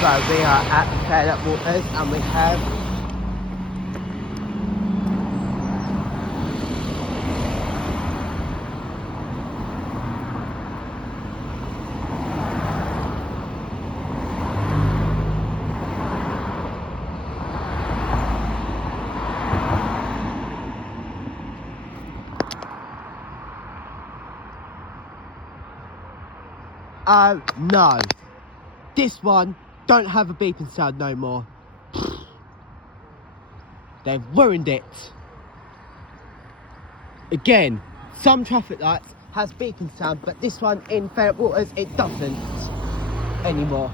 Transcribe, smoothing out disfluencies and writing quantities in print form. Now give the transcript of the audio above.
So we are at Fairlop Waters and we have oh no, this one don't have a beeping sound no more. They've ruined it. Again, some traffic lights has beeping sound, but this one in Fairlop Waters, it doesn't anymore.